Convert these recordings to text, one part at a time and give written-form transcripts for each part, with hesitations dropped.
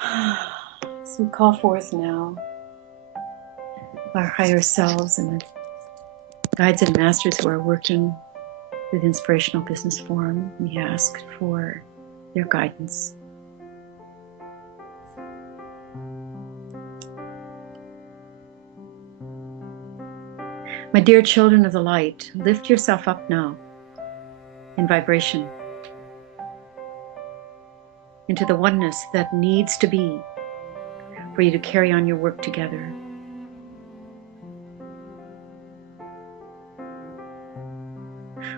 So we call forth now our higher selves and the guides and masters who are working with Inspirational Business Forum. We ask for their guidance. My dear children of the light, lift yourself up now in vibration into the oneness that needs to be for you to carry on your work together.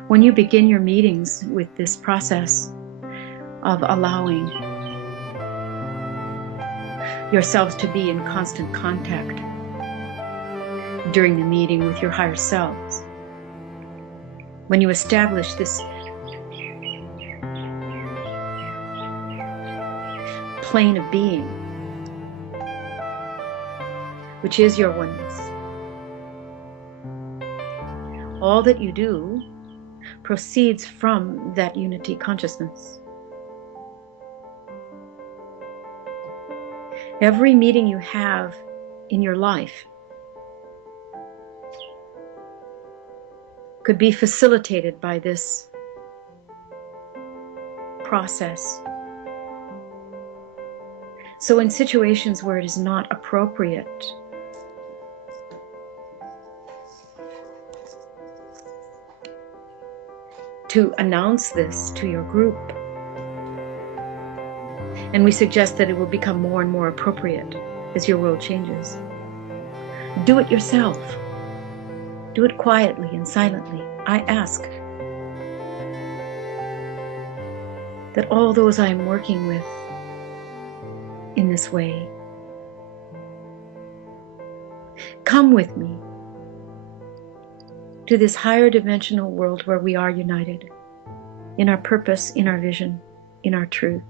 When you begin your meetings with this process of allowing yourselves to be in constant contact during the meeting with your higher selves, when you establish this plane of being, which is your oneness, all that you do proceeds from that unity consciousness. Every meeting you have in your life could be facilitated by this process. So in situations where it is not appropriate to announce this to your group, and we suggest that it will become more and more appropriate as your world changes, do it yourself. Do it quietly and silently. I ask that all those I am working with in this way come with me to this higher dimensional world where we are united in our purpose, in our vision, in our truth.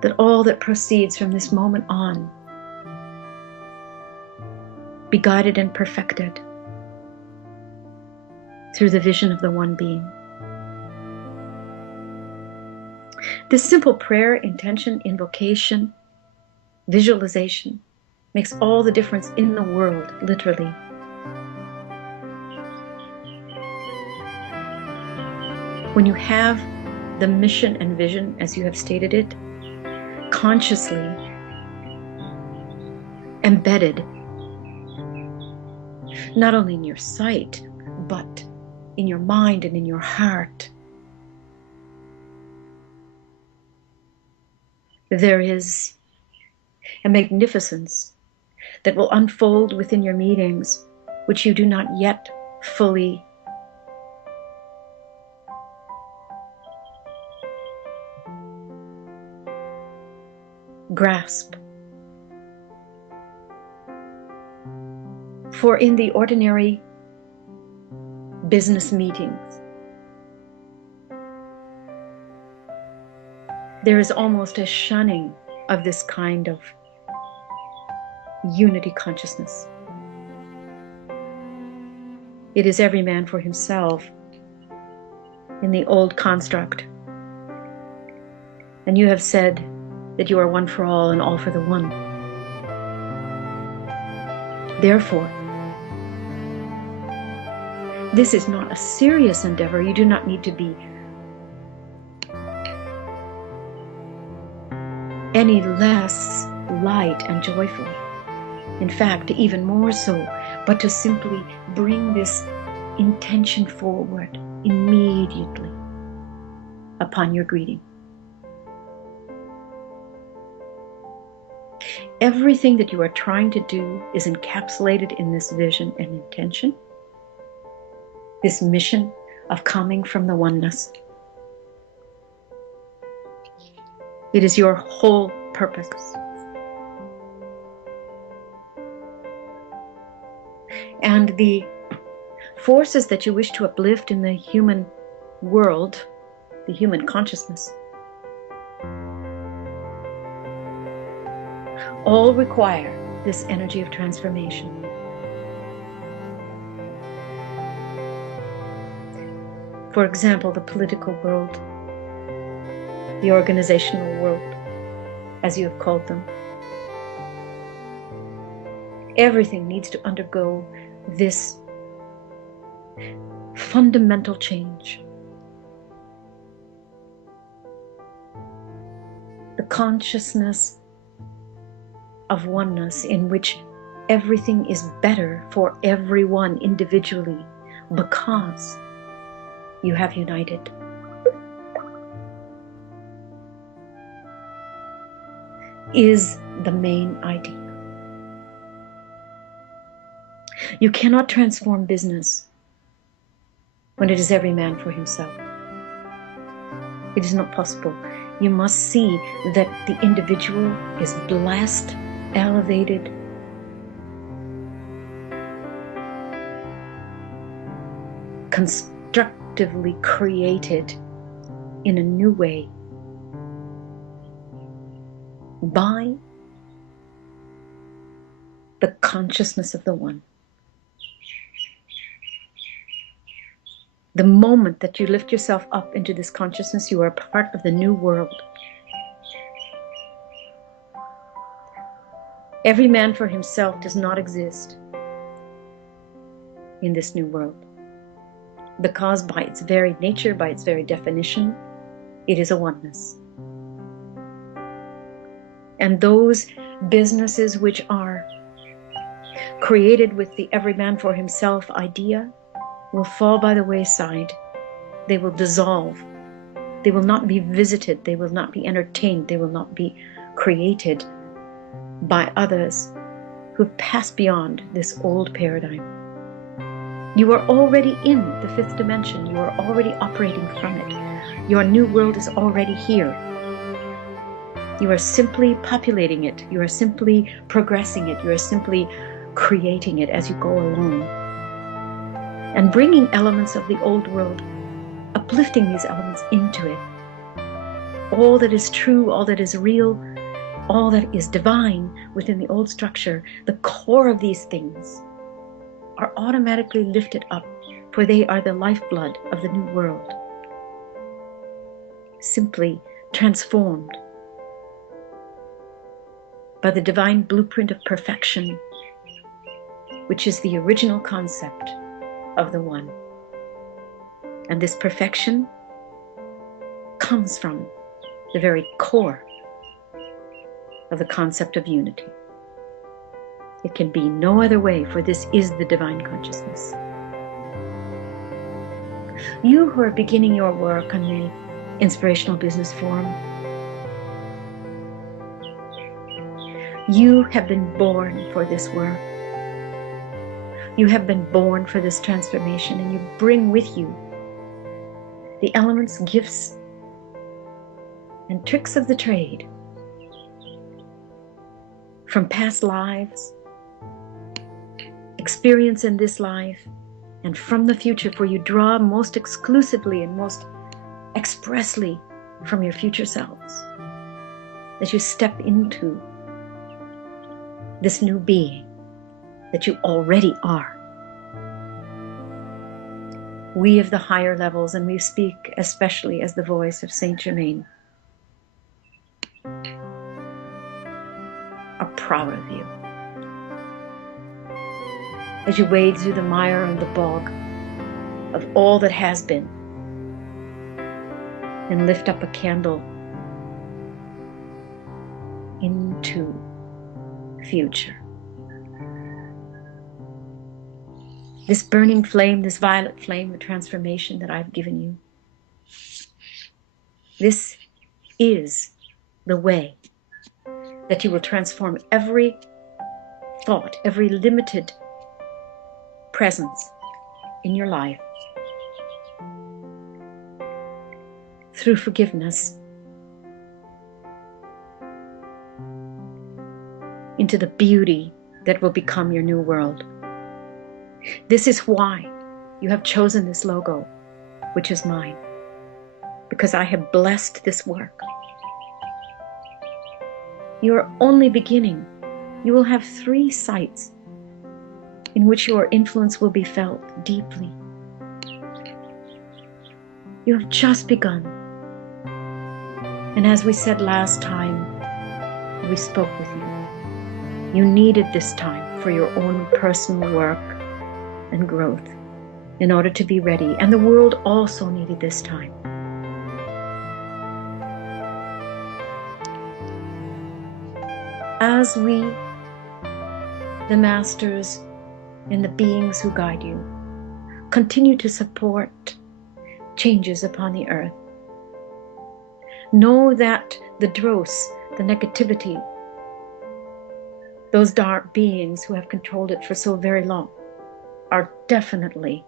That all that proceeds from this moment on be guided and perfected through the vision of the one being. This simple prayer, intention, invocation, visualization makes all the difference in the world, literally. When you have the mission and vision as you have stated it, consciously embedded not only in your sight, but in your mind and in your heart, there is a magnificence that will unfold within your meetings, which you do not yet fully grasp. For in the ordinary business meetings, there is almost a shunning of this kind of unity consciousness. It is every man for himself in the old construct. And you have said that you are one for all and all for the one. Therefore, this is not a serious endeavor. You do not need to be any less light and joyful. In fact, even more so, but to simply bring this intention forward immediately upon your greeting. Everything that you are trying to do is encapsulated in this vision and intention, this mission of coming from the oneness. It is your whole purpose. And the forces that you wish to uplift in the human world, the human consciousness, all require this energy of transformation. For example, the political world the organizational world, as you have called them. Everything needs to undergo this fundamental change. The consciousness of oneness in which everything is better for everyone individually because you have united. Is the main idea. You cannot transform business when it is every man for himself. It is not possible. You must see that the individual is blessed, elevated, constructively created in a new way by the consciousness of the one. The moment that you lift yourself up into this consciousness, you are a part of the new world. Every man for himself does not exist in this new world, because by its very nature, by its very definition, it is a oneness. And those businesses which are created with the every man for himself idea will fall by the wayside. They will dissolve. They will not be visited. They will not be entertained. They will not be created by others who've passed beyond this old paradigm. You are already in the fifth dimension. You are already operating from it. Your new world is already here. You are simply populating it. You are simply progressing it. You are simply creating it as you go along. And bringing elements of the old world, uplifting these elements into it. All that is true, all that is real, all that is divine within the old structure, the core of these things are automatically lifted up, for they are the lifeblood of the new world. Simply transformed by the divine blueprint of perfection, which is the original concept of the one. And this perfection comes from the very core of the concept of unity. It can be no other way, for this is the divine consciousness. You who are beginning your work on the Inspirational Business Forum, you have been born for this work. You have been born for this transformation, and you bring with you the elements, gifts, and tricks of the trade from past lives, experience in this life, and from the future, for you draw most exclusively and most expressly from your future selves as you step into this new being that you already are. We of the higher levels, and we speak especially as the voice of Saint Germain, are proud of you. As you wade through the mire and the bog of all that has been, and lift up a candle into future. This burning flame, this violet flame, the transformation that I've given you, this is the way that you will transform every thought, every limited presence in your life through forgiveness into the beauty that will become your new world. This is why you have chosen this logo, which is mine, because I have blessed this work. You are only beginning. You will have 3 sites in which your influence will be felt deeply. You have just begun. And as we said last time we spoke with you needed this time for your own personal work and growth in order to be ready. And the world also needed this time. As we, the masters and the beings who guide you, continue to support changes upon the earth, know that the dross, the negativity, those dark beings who have controlled it for so very long are definitely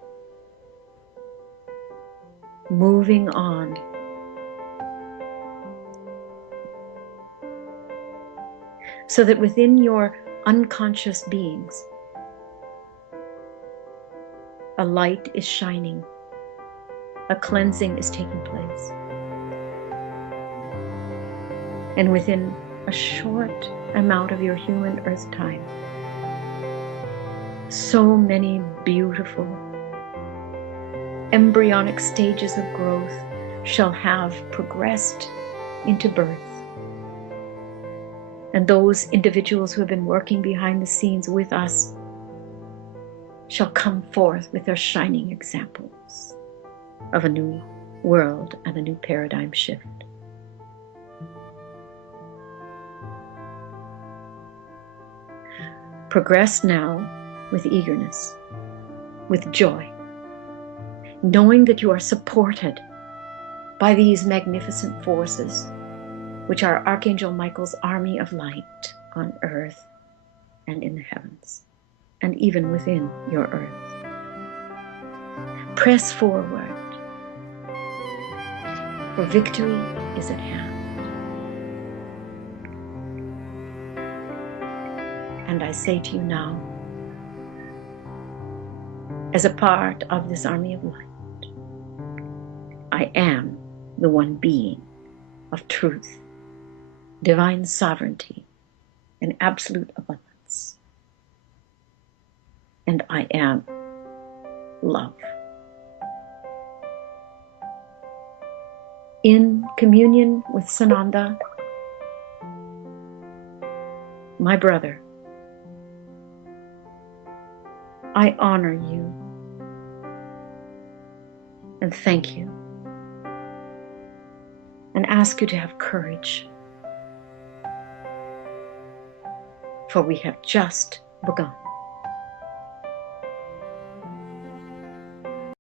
moving on. So that within your unconscious beings, a light is shining, a cleansing is taking place. And within a short amount of your human earth time, so many beautiful embryonic stages of growth shall have progressed into birth. And those individuals who have been working behind the scenes with us shall come forth with their shining examples of a new world and a new paradigm shift. Progress now with eagerness, with joy, knowing that you are supported by these magnificent forces, which are Archangel Michael's army of light on earth and in the heavens, and even within your earth. Press forward, for victory is at hand. And I say to you now, as a part of this army of light, I am the one being of truth, divine sovereignty, and absolute abundance. And I am love. In communion with Sananda, my brother, I honor you and thank you and ask you to have courage, for we have just begun.